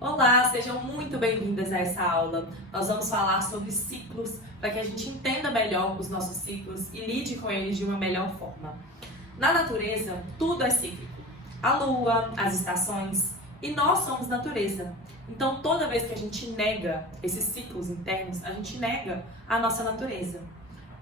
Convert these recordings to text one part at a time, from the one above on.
Olá, sejam muito bem-vindas a essa aula. Nós vamos falar sobre ciclos para que a gente entenda melhor os nossos ciclos e lide com eles de uma melhor forma. Na natureza, tudo é cíclico. A lua, as estações e nós somos natureza. Então, toda vez que a gente nega esses ciclos internos, a gente nega a nossa natureza.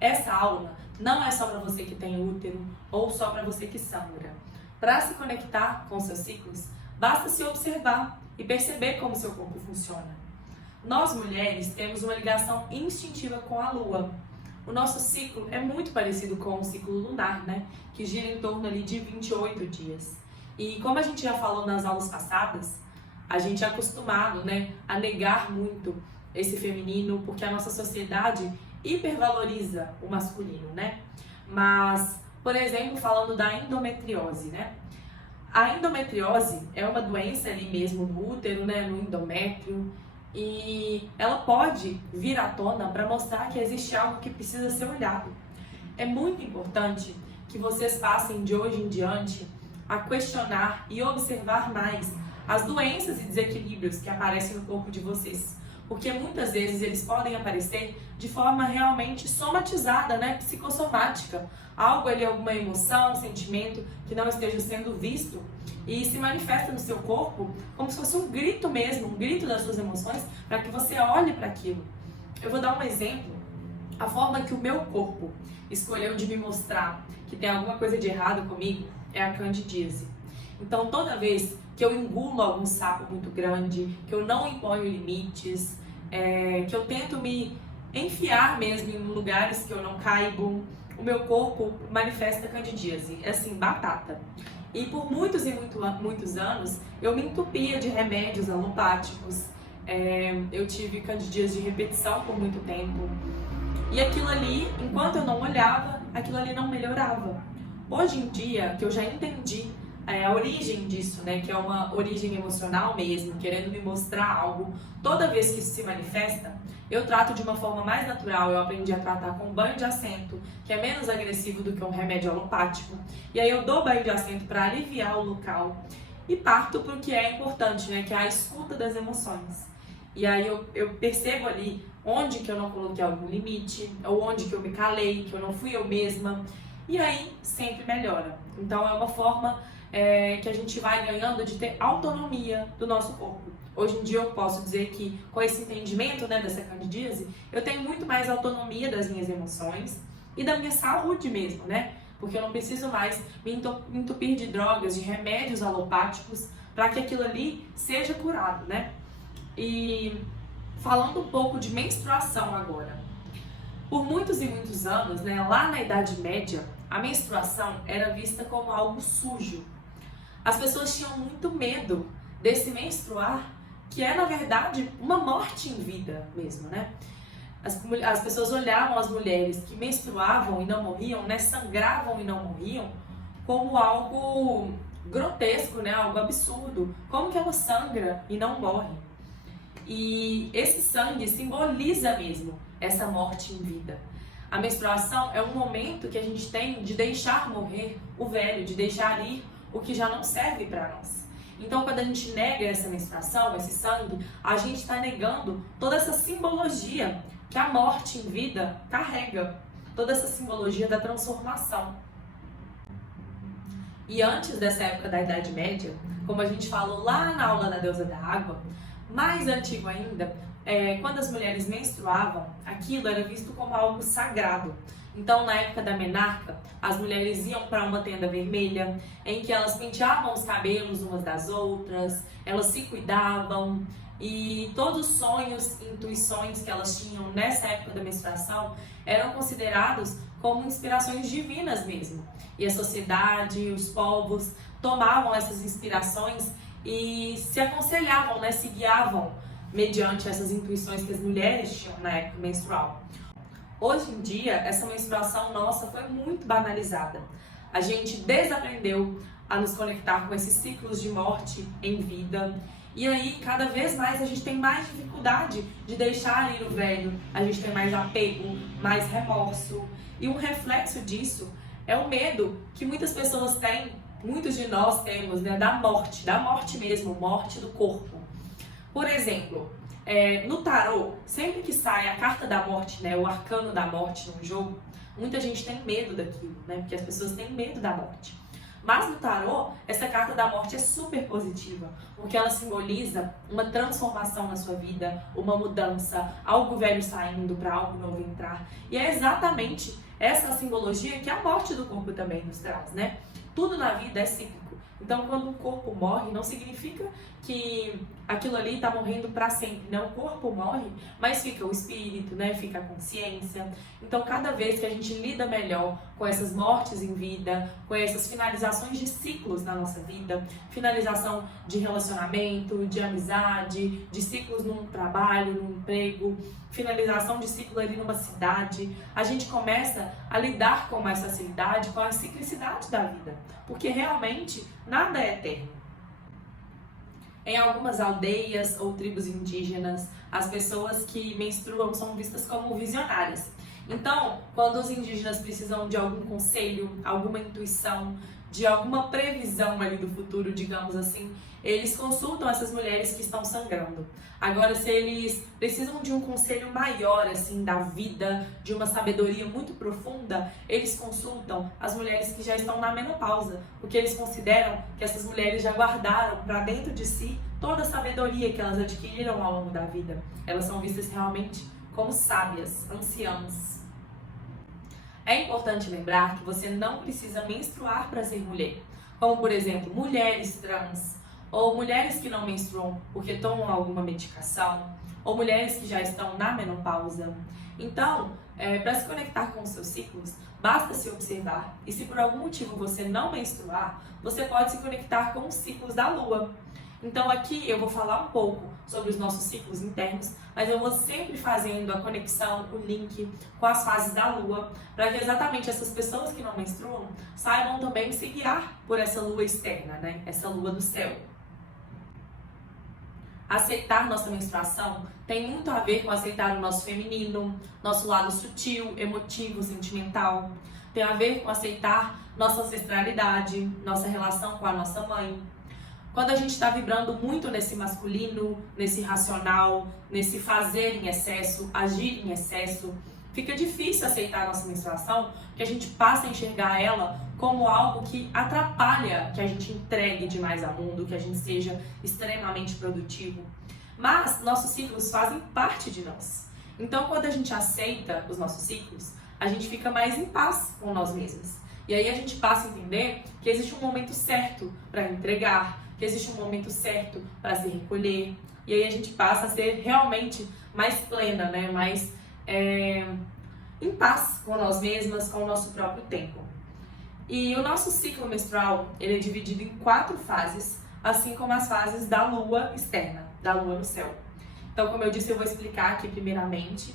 Essa aula não é só para você que tem útero ou só para você que sangra. Para se conectar com seus ciclos, basta se observar e perceber como seu corpo funciona. Nós mulheres temos uma ligação instintiva com a lua. O nosso ciclo é muito parecido com o ciclo lunar, né? Que gira em torno ali de 28 dias. E como a gente já falou nas aulas passadas, a gente é acostumado, né, a negar muito esse feminino, porque a nossa sociedade hipervaloriza o masculino, né? Mas, por exemplo, falando da endometriose, né? A endometriose é uma doença ali mesmo no útero, né, no endométrio, e ela pode vir à tona para mostrar que existe algo que precisa ser olhado. É muito importante que vocês passem de hoje em diante a questionar e observar mais as doenças e desequilíbrios que aparecem no corpo de vocês, porque muitas vezes eles podem aparecer de forma realmente somatizada, né, psicossomática. Algo ali, alguma emoção, sentimento que não esteja sendo visto e se manifesta no seu corpo como se fosse um grito mesmo, um grito das suas emoções, para que você olhe para aquilo. Eu vou dar um exemplo. A forma que o meu corpo escolheu de me mostrar que tem alguma coisa de errado comigo é a candidíase. Então, toda vez que eu engulo algum sapo muito grande, que eu não imponho limites, que eu tento me enfiar mesmo em lugares que eu não caibo, o meu corpo manifesta candidíase, é assim, batata. E por muitos e muitos anos, eu me entupia de remédios alopáticos, eu tive candidíase de repetição por muito tempo. E aquilo ali, enquanto eu não olhava, aquilo ali não melhorava. Hoje em dia, que eu já entendi a origem disso, né, que é uma origem emocional mesmo, querendo me mostrar algo, toda vez que isso se manifesta, eu trato de uma forma mais natural. Eu aprendi a tratar com banho de assento, que é menos agressivo do que um remédio alopático, e aí eu dou banho de assento para aliviar o local e parto para o que é importante, né, que é a escuta das emoções. E aí eu percebo ali onde que eu não coloquei algum limite, ou onde que eu me calei, que eu não fui eu mesma, e aí sempre melhora. Então é uma forma que a gente vai ganhando de ter autonomia do nosso corpo. Hoje em dia eu posso dizer que com esse entendimento, né, dessa candidíase, eu tenho muito mais autonomia das minhas emoções e da minha saúde mesmo, né? Porque eu não preciso mais me entupir de drogas, de remédios alopáticos para que aquilo ali seja curado, né? E falando um pouco de menstruação agora. Por muitos e muitos anos, né, lá na Idade Média, a menstruação era vista como algo sujo. As pessoas tinham muito medo desse menstruar, que é, na verdade, uma morte em vida mesmo, né? As pessoas olhavam as mulheres que menstruavam e não morriam, né, sangravam e não morriam, como algo grotesco, né, algo absurdo. Como que ela sangra e não morre? E esse sangue simboliza mesmo essa morte em vida. A menstruação é um momento que a gente tem de deixar morrer o velho, de deixar ir o que já não serve para nós. Então, quando a gente nega essa menstruação, esse sangue, a gente está negando toda essa simbologia que a morte em vida carrega, toda essa simbologia da transformação. E antes dessa época da Idade Média, como a gente falou lá na aula da deusa da água, mais antigo ainda, quando as mulheres menstruavam, aquilo era visto como algo sagrado. Então, na época da menarca, as mulheres iam para uma tenda vermelha, em que elas penteavam os cabelos umas das outras, elas se cuidavam, e todos os sonhos e intuições que elas tinham nessa época da menstruação eram considerados como inspirações divinas mesmo. E a sociedade, os povos tomavam essas inspirações e se aconselhavam, né, se guiavam mediante essas intuições que as mulheres tinham na época menstrual. Hoje em dia, essa menstruação nossa foi muito banalizada. A gente desaprendeu a nos conectar com esses ciclos de morte em vida. E aí, cada vez mais, a gente tem mais dificuldade de deixar ir o velho. A gente tem mais apego, mais remorso. E um reflexo disso é o medo que muitas pessoas têm, muitos de nós temos, né, da morte mesmo, morte do corpo. Por exemplo, no tarô, sempre que sai a carta da morte, né, o arcano da morte num jogo, muita gente tem medo daquilo, né, porque as pessoas têm medo da morte. Mas no tarô, essa carta da morte é super positiva, porque ela simboliza uma transformação na sua vida, uma mudança, algo velho saindo para algo novo entrar. E é exatamente essa simbologia que a morte do corpo também nos traz, né? Tudo na vida é cíclico. Então, quando o corpo morre, não significa que aquilo ali está morrendo para sempre, né? O corpo morre, mas fica o espírito, né? Fica a consciência. Então, cada vez que a gente lida melhor com essas mortes em vida, com essas finalizações de ciclos na nossa vida, finalização de relacionamento, de amizade, de ciclos num trabalho, num emprego, finalização de ciclo ali numa cidade, a gente começa a lidar com mais facilidade com a ciclicidade da vida, porque realmente nada é eterno. Em algumas aldeias ou tribos indígenas, as pessoas que menstruam são vistas como visionárias. Então, quando os indígenas precisam de algum conselho, alguma intuição, de alguma previsão ali do futuro, digamos assim, eles consultam essas mulheres que estão sangrando. Agora, se eles precisam de um conselho maior, assim, da vida, de uma sabedoria muito profunda, eles consultam as mulheres que já estão na menopausa, porque eles consideram que essas mulheres já guardaram para dentro de si toda a sabedoria que elas adquiriram ao longo da vida. Elas são vistas realmente como sábias, anciãs. É importante lembrar que você não precisa menstruar para ser mulher, como por exemplo, mulheres trans, ou mulheres que não menstruam porque tomam alguma medicação, ou mulheres que já estão na menopausa. Então, para se conectar com os seus ciclos, basta se observar. E se por algum motivo você não menstruar, você pode se conectar com os ciclos da lua. Então aqui eu vou falar um pouco sobre os nossos ciclos internos, mas eu vou sempre fazendo a conexão, o link com as fases da lua, para que exatamente essas pessoas que não menstruam saibam também se guiar por essa lua externa, né? Essa lua do céu. Aceitar nossa menstruação tem muito a ver com aceitar o nosso feminino, nosso lado sutil, emotivo, sentimental. Tem a ver com aceitar nossa ancestralidade, nossa relação com a nossa mãe. Quando a gente está vibrando muito nesse masculino, nesse racional, nesse fazer em excesso, agir em excesso, fica difícil aceitar a nossa menstruação, porque a gente passa a enxergar ela como algo que atrapalha que a gente entregue demais ao mundo, que a gente seja extremamente produtivo. Mas nossos ciclos fazem parte de nós. Então, quando a gente aceita os nossos ciclos, a gente fica mais em paz com nós mesmos. E aí a gente passa a entender que existe um momento certo para entregar, que existe um momento certo para se recolher. E aí a gente passa a ser realmente mais plena, né? Mais em paz com nós mesmas, com o nosso próprio tempo. E o nosso ciclo menstrual, ele é dividido em 4 fases, assim como as fases da lua externa, da lua no céu. Então, como eu disse, eu vou explicar aqui primeiramente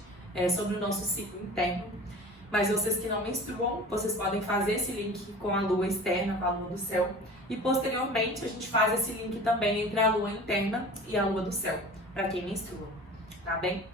sobre o nosso ciclo interno. Mas vocês que não menstruam, vocês podem fazer esse link com a lua externa, com a lua do céu. E posteriormente a gente faz esse link também entre a lua interna e a lua do céu, para quem menstrua, tá bem?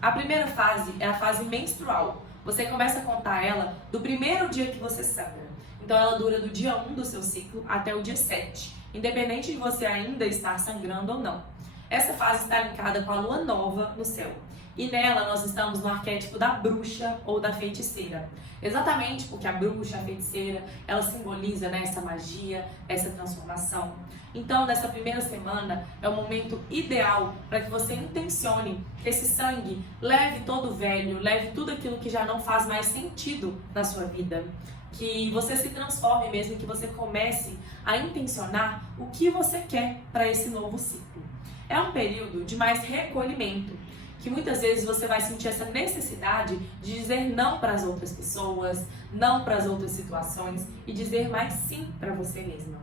A primeira fase é a fase menstrual. Você começa a contar ela do primeiro dia que você sangra. Então ela dura do dia 1 do seu ciclo até o dia 7, independente de você ainda estar sangrando ou não. Essa fase está linkada com a lua nova no céu. E nela nós estamos no arquétipo da bruxa ou da feiticeira. Exatamente porque a bruxa, a feiticeira, ela simboliza, né, essa magia, essa transformação. Então, nessa primeira semana, é o momento ideal para que você intencione que esse sangue leve todo o velho, leve tudo aquilo que já não faz mais sentido na sua vida. Que você se transforme mesmo, que você comece a intencionar o que você quer para esse novo ciclo. É um período de mais recolhimento, que muitas vezes você vai sentir essa necessidade de dizer não para as outras pessoas, não para as outras situações e dizer mais sim para você mesma.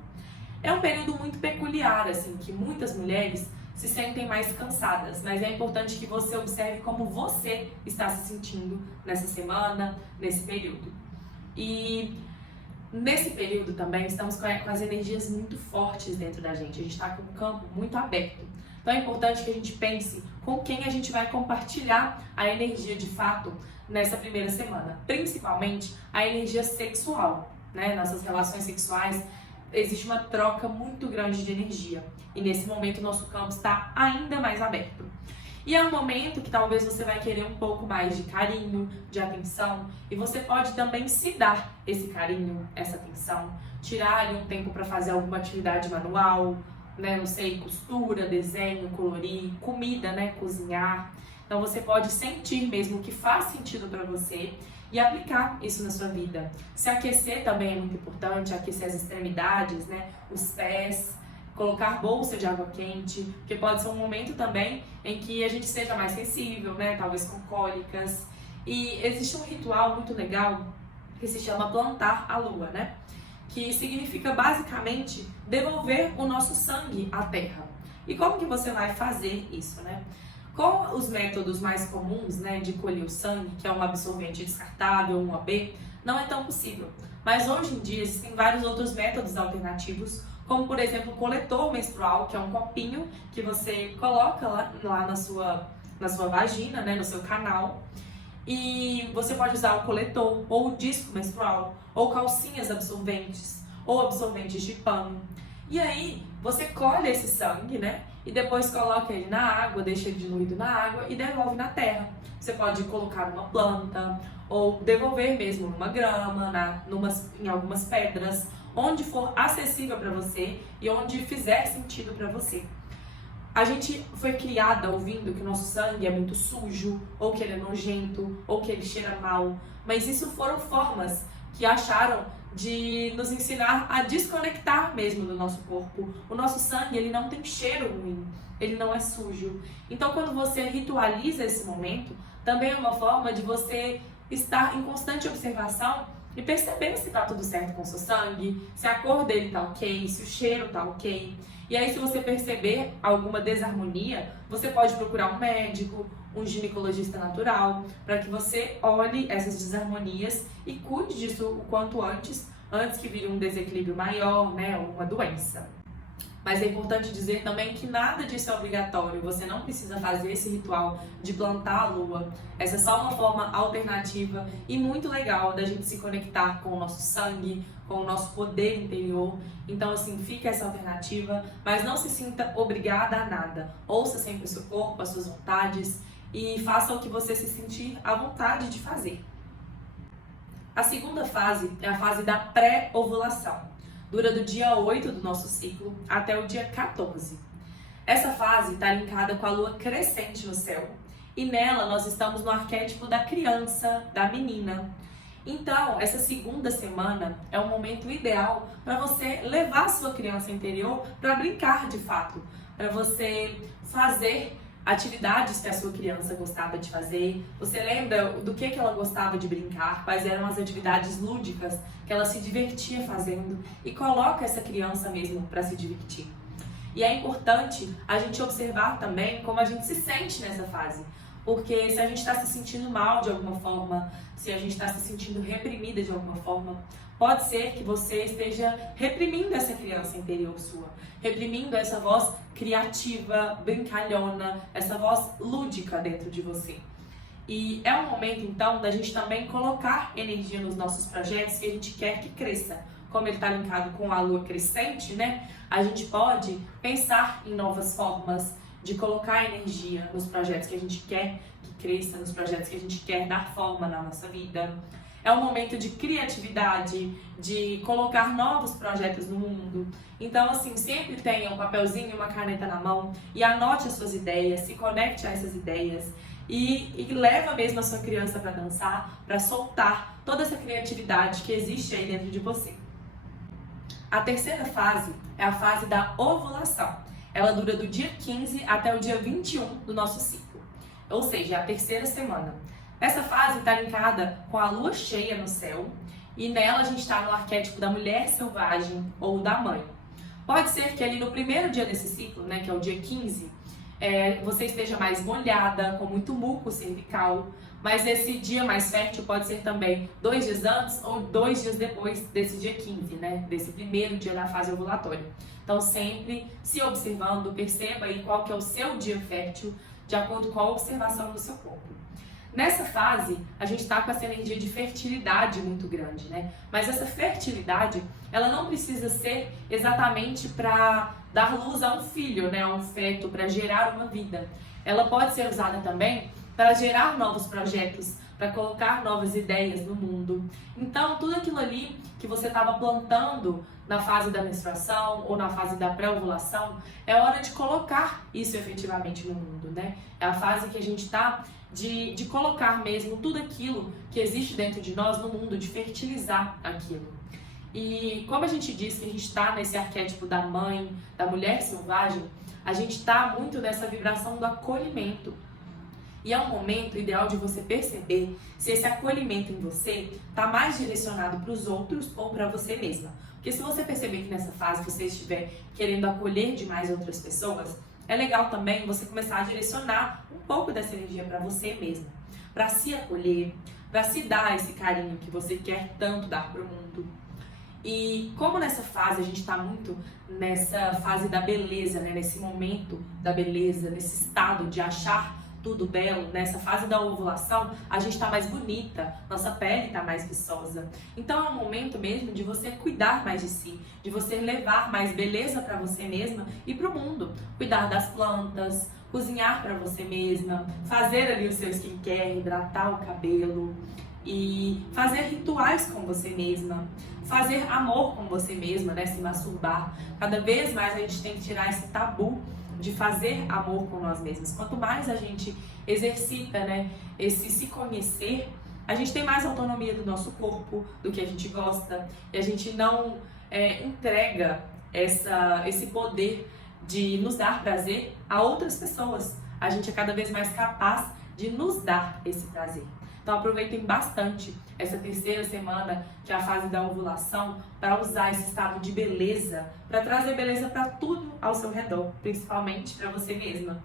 É um período muito peculiar, assim, que muitas mulheres se sentem mais cansadas, mas é importante que você observe como você está se sentindo nessa semana, nesse período. E nesse período também estamos com as energias muito fortes dentro da gente, a gente está com o campo muito aberto. Então é importante que a gente pense com quem a gente vai compartilhar a energia de fato nessa primeira semana. Principalmente a energia sexual, né? Nossas relações sexuais existe uma troca muito grande de energia. E nesse momento o nosso campo está ainda mais aberto. E é um momento que talvez você vai querer um pouco mais de carinho, de atenção, e você pode também se dar esse carinho, essa atenção, tirar ali um tempo para fazer alguma atividade manual, né, não sei, costura, desenho, colorir, comida, né, cozinhar. Então você pode sentir mesmo o que faz sentido para você e aplicar isso na sua vida. Se aquecer também é muito importante, aquecer as extremidades, né, os pés, colocar bolsa de água quente, porque pode ser um momento também em que a gente seja mais sensível, né, talvez com cólicas. E existe um ritual muito legal que se chama plantar a lua, né, que significa basicamente devolver o nosso sangue à terra. E como que você vai fazer isso, né? Com os métodos mais comuns, né, de colher o sangue, que é um absorvente descartável, um AB, não é tão possível. Mas hoje em dia existem vários outros métodos alternativos, como por exemplo o coletor menstrual, que é um copinho que você coloca lá na sua vagina, né, no seu canal. E você pode usar o coletor, ou o disco menstrual, ou calcinhas absorventes, ou absorventes de pano. E aí você colhe esse sangue, né? E depois coloca ele na água, deixa ele diluído na água e devolve na terra. Você pode colocar numa planta, ou devolver mesmo numa grama, em algumas pedras, onde for acessível para você e onde fizer sentido para você. A gente foi criada ouvindo que o nosso sangue é muito sujo, ou que ele é nojento, ou que ele cheira mal, mas isso foram formas que acharam de nos ensinar a desconectar mesmo do nosso corpo. O nosso sangue, ele não tem cheiro ruim, ele não é sujo. Então, quando você ritualiza esse momento, também é uma forma de você estar em constante observação e perceber se tá tudo certo com o seu sangue, se a cor dele tá ok, se o cheiro tá ok. E aí, se você perceber alguma desarmonia, você pode procurar um médico, um ginecologista natural, para que você olhe essas desarmonias e cuide disso o quanto antes que vire um desequilíbrio maior, né, ou uma doença. Mas é importante dizer também que nada disso é obrigatório, você não precisa fazer esse ritual de plantar a lua. Essa é só uma forma alternativa e muito legal da gente se conectar com o nosso sangue, com o nosso poder interior. Então, assim, fica essa alternativa, mas não se sinta obrigada a nada. Ouça sempre o seu corpo, as suas vontades e faça o que você se sentir à vontade de fazer. A segunda fase é a fase da pré-ovulação. Dura do dia 8 do nosso ciclo até o dia 14. Essa fase está linkada com a lua crescente no céu. E nela nós estamos no arquétipo da criança, da menina. Então, essa segunda semana é um momento ideal para você levar a sua criança interior para brincar de fato. Para você fazer atividades que a sua criança gostava de fazer. Você lembra do que ela gostava de brincar? Quais eram as atividades lúdicas que ela se divertia fazendo? E coloca essa criança mesmo para se divertir. E é importante a gente observar também como a gente se sente nessa fase. Porque se a gente está se sentindo mal de alguma forma, se a gente está se sentindo reprimida de alguma forma, pode ser que você esteja reprimindo essa criança interior sua, reprimindo essa voz criativa, brincalhona, essa voz lúdica dentro de você. E é um momento, então, da gente também colocar energia nos nossos projetos que a gente quer que cresça. Como ele está linkado com a lua crescente, né? A gente pode pensar em novas formas de colocar energia nos projetos que a gente quer que cresça, nos projetos que a gente quer dar forma na nossa vida. É um momento de criatividade, de colocar novos projetos no mundo. Então, assim, sempre tenha um papelzinho e uma caneta na mão e anote as suas ideias, se conecte a essas ideias e leva mesmo a sua criança para dançar, para soltar toda essa criatividade que existe aí dentro de você. A terceira fase é a fase da ovulação. Ela dura do dia 15 até o dia 21 do nosso ciclo, ou seja, é a terceira semana. Essa fase está linkada com a lua cheia no céu e nela a gente está no arquétipo da mulher selvagem ou da mãe. Pode ser que ali no primeiro dia desse ciclo, né, que é o dia 15, você esteja mais molhada, com muito muco cervical, mas esse dia mais fértil pode ser também 2 dias antes ou 2 dias depois desse dia 15, né, desse primeiro dia da fase ovulatória. Então sempre se observando, perceba aí qual que é o seu dia fértil de acordo com a observação do seu corpo. Nessa fase, a gente está com essa energia de fertilidade muito grande, né? Mas essa fertilidade, ela não precisa ser exatamente para dar luz a um filho, né? A um feto, para gerar uma vida. Ela pode ser usada também para gerar novos projetos, para colocar novas ideias no mundo. Então, tudo aquilo ali que você estava plantando na fase da menstruação ou na fase da pré-ovulação, é hora de colocar isso efetivamente no mundo, né? É a fase que a gente está de colocar mesmo tudo aquilo que existe dentro de nós no mundo, de fertilizar aquilo. E como a gente diz que a gente está nesse arquétipo da mãe, da mulher selvagem, a gente está muito nessa vibração do acolhimento. E é um momento ideal de você perceber se esse acolhimento em você está mais direcionado para os outros ou para você mesma. Porque se você perceber que nessa fase você estiver querendo acolher demais outras pessoas, é legal também você começar a direcionar um pouco dessa energia para você mesma, para se acolher, para se dar esse carinho que você quer tanto dar para o mundo. E como nessa fase a gente está muito nessa fase da beleza, né? Nesse momento da beleza, nesse estado de achar tudo belo, nessa fase da ovulação, a gente está mais bonita, nossa pele está mais viçosa. Então é um momento mesmo de você cuidar mais de si, de você levar mais beleza para você mesma e para o mundo. Cuidar das plantas, cozinhar para você mesma, fazer ali o seu skincare, hidratar o cabelo e fazer rituais com você mesma, fazer amor com você mesma, né? Se masturbar. Cada vez mais a gente tem que tirar esse tabu de fazer amor com nós mesmos. Quanto mais a gente exercita, né, esse se conhecer, a gente tem mais autonomia do nosso corpo, do que a gente gosta, e a gente não entrega esse poder de nos dar prazer a outras pessoas. A gente é cada vez mais capaz de nos dar esse prazer. Então aproveitem bastante essa terceira semana, que é a fase da ovulação, para usar esse estado de beleza, para trazer beleza para tudo ao seu redor, principalmente para você mesma.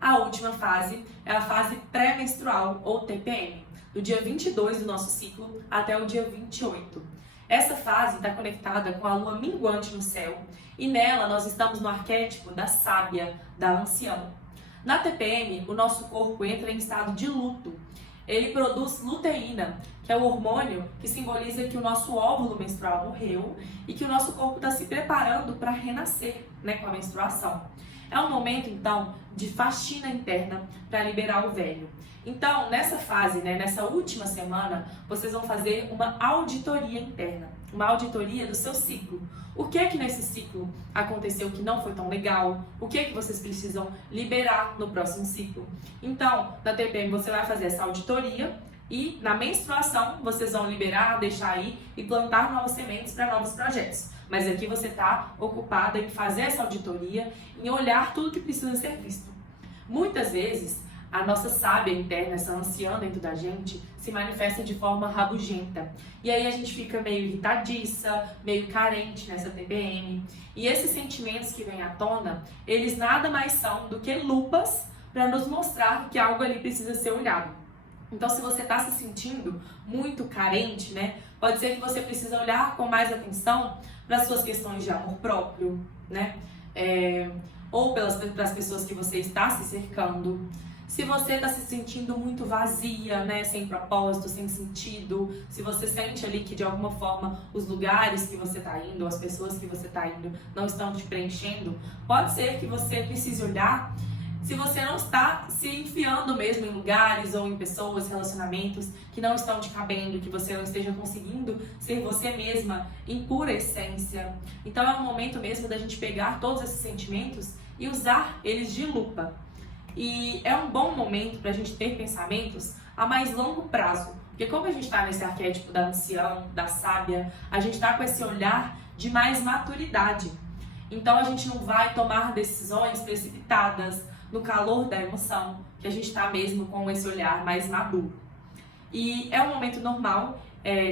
A última fase é a fase pré-menstrual, ou TPM, do dia 22 do nosso ciclo até o dia 28. Essa fase está conectada com a lua minguante no céu, e nela nós estamos no arquétipo da sábia, da anciã. Na TPM, o nosso corpo entra em estado de luto. Ele produz luteína, que é o hormônio que simboliza que o nosso óvulo menstrual morreu e que o nosso corpo está se preparando para renascer, né, com a menstruação. É um momento, então, de faxina interna para liberar o velho. Então, nessa fase, né, nessa última semana, vocês vão fazer uma auditoria interna, uma auditoria do seu ciclo. O que é que nesse ciclo aconteceu que não foi tão legal? O que é que vocês precisam liberar no próximo ciclo? Então, na TPM você vai fazer essa auditoria e na menstruação vocês vão liberar, deixar ir e plantar novas sementes para novos projetos. Mas aqui você está ocupada em fazer essa auditoria, em olhar tudo que precisa ser visto. Muitas vezes, a nossa sábia interna, essa anciã dentro da gente, se manifesta de forma rabugenta. E aí a gente fica meio irritadiça, meio carente nessa TPM. E esses sentimentos que vêm à tona, eles nada mais são do que lupas para nos mostrar que algo ali precisa ser olhado. Então, se você está se sentindo muito carente, né, pode ser que você precisa olhar com mais atenção para as suas questões de amor próprio, né? Ou para as pessoas que você está se cercando. Se você está se sentindo muito vazia, né, sem propósito, sem sentido, se você sente ali que de alguma forma os lugares que você está indo, as pessoas que você está indo não estão te preenchendo, pode ser que você precise olhar se você não está se enfiando mesmo em lugares ou em pessoas, relacionamentos que não estão te cabendo, que você não esteja conseguindo ser você mesma em pura essência. Então é um momento mesmo da gente pegar todos esses sentimentos e usar eles de lupa. E é um bom momento para a gente ter pensamentos a mais longo prazo. Porque como a gente está nesse arquétipo da anciã, da sábia, a gente está com esse olhar de mais maturidade. Então a gente não vai tomar decisões precipitadas no calor da emoção, que a gente está mesmo com esse olhar mais maduro. E é um momento normal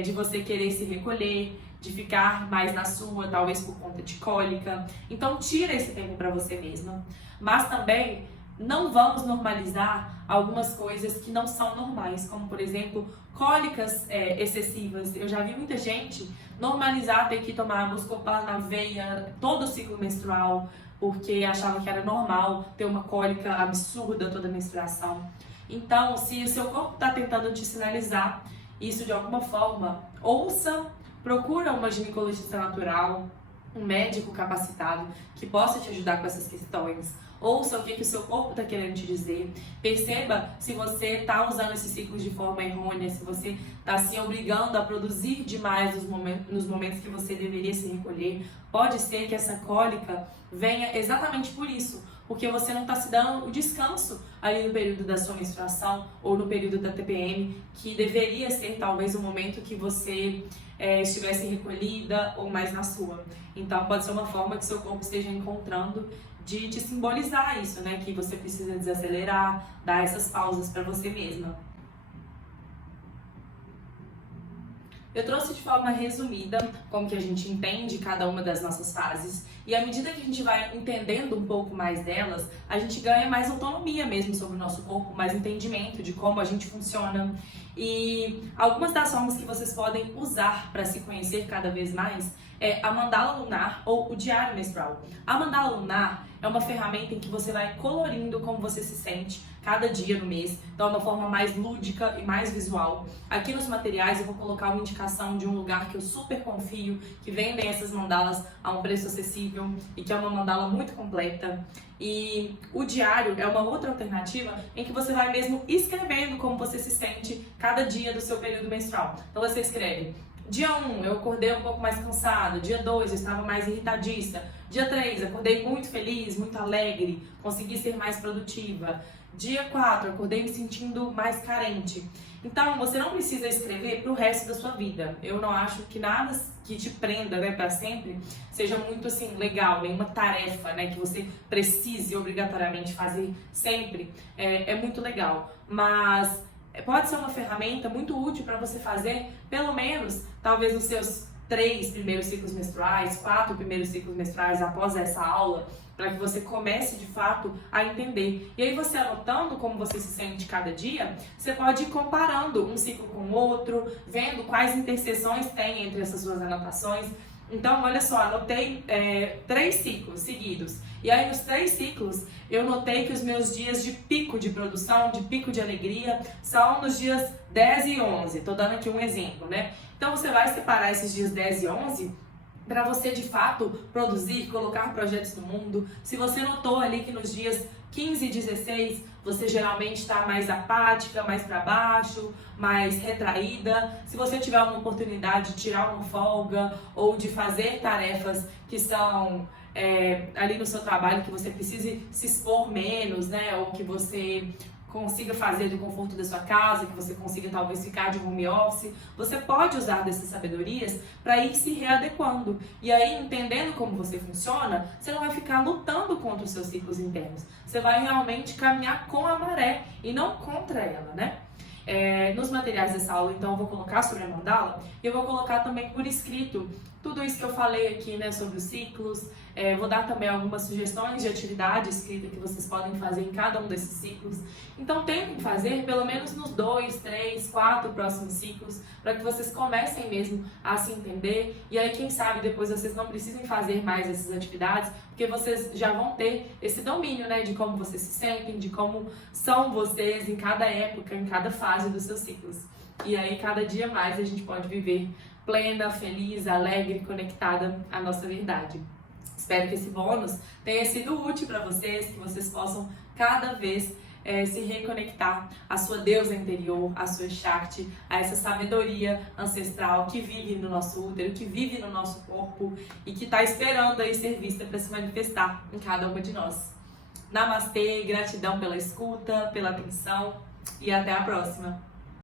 de você querer se recolher, de ficar mais na sua, talvez por conta de cólica. Então tira esse tempo para você mesma. Mas também não vamos normalizar algumas coisas que não são normais, como por exemplo, cólicas excessivas. Eu já vi muita gente normalizar ter que tomar Buscopan na veia todo o ciclo menstrual, porque achava que era normal ter uma cólica absurda toda a menstruação. Então, se o seu corpo está tentando te sinalizar isso de alguma forma, ouça, procura uma ginecologista natural, um médico capacitado que possa te ajudar com essas questões. Ouça o que o seu corpo está querendo te dizer. Perceba se você está usando esses ciclos de forma errônea, se você está se obrigando a produzir demais nos momentos que você deveria se recolher. Pode ser que essa cólica venha exatamente por isso, porque você não está se dando o descanso ali no período da sua menstruação ou no período da TPM, que deveria ser talvez o momento que você estivesse recolhida ou mais na sua. Então pode ser uma forma que seu corpo esteja encontrando de te simbolizar isso, né? Que você precisa desacelerar, dar essas pausas para você mesma. Eu trouxe de forma resumida como que a gente entende cada uma das nossas fases, e à medida que a gente vai entendendo um pouco mais delas, a gente ganha mais autonomia mesmo sobre o nosso corpo, mais entendimento de como a gente funciona. E algumas das formas que vocês podem usar para se conhecer cada vez mais é a mandala lunar ou o diário menstrual. A mandala lunar é uma ferramenta em que você vai colorindo como você se sente cada dia no mês, então é uma forma mais lúdica e mais visual. Aqui nos materiais eu vou colocar uma indicação de um lugar que eu super confio, que vendem essas mandalas a um preço acessível e que é uma mandala muito completa. E o diário é uma outra alternativa em que você vai mesmo escrevendo como você se sente cada dia do seu período menstrual. Então você escreve: dia 1, eu acordei um pouco mais cansada. Dia 2, eu estava mais irritadiça. Dia 3, acordei muito feliz, muito alegre, consegui ser mais produtiva. Dia 4, acordei me sentindo mais carente. Então, você não precisa escrever para o resto da sua vida. Eu não acho que nada que te prenda, né, para sempre seja muito assim legal, nenhuma tarefa, né, que você precise obrigatoriamente fazer sempre. É muito legal, mas pode ser uma ferramenta muito útil para você fazer, pelo menos, talvez nos seus 3 primeiros ciclos menstruais, 4 primeiros ciclos menstruais após essa aula, para que você comece de fato a entender. E aí você anotando como você se sente cada dia, você pode ir comparando um ciclo com o outro, vendo quais interseções tem entre essas suas anotações. Então, olha só, anotei 3 ciclos seguidos. E aí, nos 3 ciclos, eu notei que os meus dias de pico de produção, de pico de alegria, são nos dias 10 e 11. Tô dando aqui um exemplo, né? Então, você vai separar esses dias 10 e 11 para você, de fato, produzir, colocar projetos no mundo. Se você notou ali que nos dias 15 e 16, você geralmente está mais apática, mais para baixo, mais retraída. Se você tiver uma oportunidade de tirar uma folga ou de fazer tarefas que são ali no seu trabalho, que você precise se expor menos, né? Ou que você consiga fazer do conforto da sua casa, que você consiga talvez ficar de home office, você pode usar dessas sabedorias para ir se readequando. E aí, entendendo como você funciona, você não vai ficar lutando contra os seus ciclos internos. Você vai realmente caminhar com a maré e não contra ela, né? Nos materiais dessa aula, então, eu vou colocar sobre a mandala e eu vou colocar também por escrito tudo isso que eu falei aqui, né, sobre os ciclos. Vou dar também algumas sugestões de atividade escrita que vocês podem fazer em cada um desses ciclos. Então, tentem fazer pelo menos nos 2, 3, 4 próximos ciclos, para que vocês comecem mesmo a se entender. E aí, quem sabe, depois vocês não precisem fazer mais essas atividades, porque vocês já vão ter esse domínio, né, de como vocês se sentem, de como são vocês em cada época, em cada fase dos seus ciclos. E aí, cada dia mais, a gente pode viver plena, feliz, alegre, conectada à nossa verdade. Espero que esse bônus tenha sido útil para vocês, que vocês possam cada vez se reconectar à sua deusa interior, à sua Shakti, a essa sabedoria ancestral que vive no nosso útero, que vive no nosso corpo e que está esperando aí ser vista para se manifestar em cada uma de nós. Namastê, gratidão pela escuta, pela atenção e até a próxima!